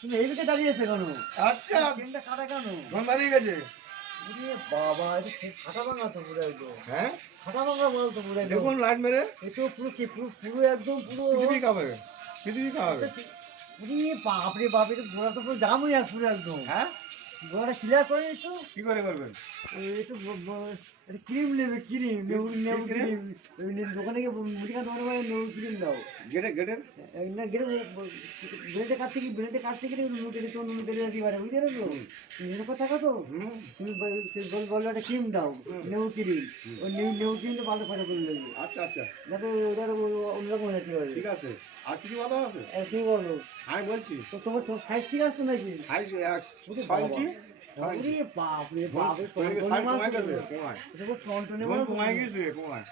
তুমি এইদিকে দাঁড়িয়েছে কেন? আচ্ছা ট্রেনটা কাটা কেন? ঘন দাঁড়িয়ে গেছে। বাবা ফাটা ভাঙা তো পুরো একদম। হ্যাঁ ফাটা ভাঙা বল তো পুরো একদম। দেখুন লাইট মেরে এ তো পুরো কি পুরো একদম পুরো পৃথিবী কাঁপে, পৃথিবী কাঁপে। বাপরে বাপ, এটা ঘোড়া তো পুরো জামই আর পুরো একদম। হ্যাঁ ঘোড়াটা ক্লিয়ার করে একটু। কি করে করবেন? একটু ক্রিম নেবে, ক্রিম নেবু নেবু ক্রিম। দোকানে গিয়ে মুদিখানা দোকানে বলে নেবু ক্রিম দাও। গেটের না গেলে ব্লেডে কাটতে গেলে নুন কেটে তো নুন কেটে দিতে পারে, বুঝতে পেরেছো? তুমি কথা তো তুমি বললো একটা ক্রিম দাও, নেবু ক্রিম। ওই নেবু ক্রিমটা পাল্টা ফাটা করে দেবে। আচ্ছা আচ্ছা যাতে ওটার অন্যরকম হয়ে যেতে পারে। ঠিক আছে। আর কিছু ভালো আছে? তুমি বলো আমি বলছি তো তোমার সাইজ ঠিক আছে নাকি? সাইজ ওরে 6 ইঞ্চি। ওরে বাপরে বাপ, সাইজ কমাই গেছে কমায়। টনটনে ধরুন কমাই গেছে কমায়।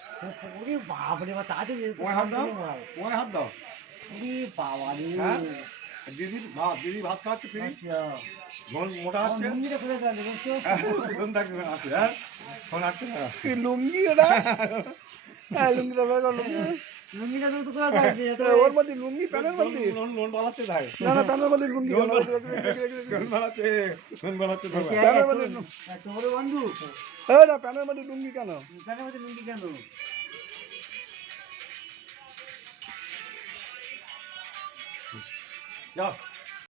ওরে বাপরে বাপ, তাড়াতাড়ি কমায় হাত দাও, কমায় হাত দাও। ওরে বাবা রে। হ্যাঁ দিদি ভাত খাওয়াচ্ছে ফ্রি। আচ্ছা ঘন মোটা হচ্ছে। লুঙ্গিটা খুলে দেন বুঝছো? ঘন থাকবে আছে। হ্যাঁ ঘন আসছে না। কি লুঙ্গি ওটা? হ্যাঁ লুঙ্গিটা বের কর, লুঙ্গিটা তো খুলে দেন। ওর মধ্যে লুঙ্গি প্যান্টের মধ্যে? লোন বাড়াচ্ছে তাই। না না প্যান্টের মধ্যে লুঙ্গি লোন কেন? বাড়াচ্ছে প্যান্টের মধ্যে তোমার বন্ধু এই না প্যান্টের মধ্যে লুঙ্গি কেন? প্যান্টের মধ্যে লুঙ্গি কেন? যাও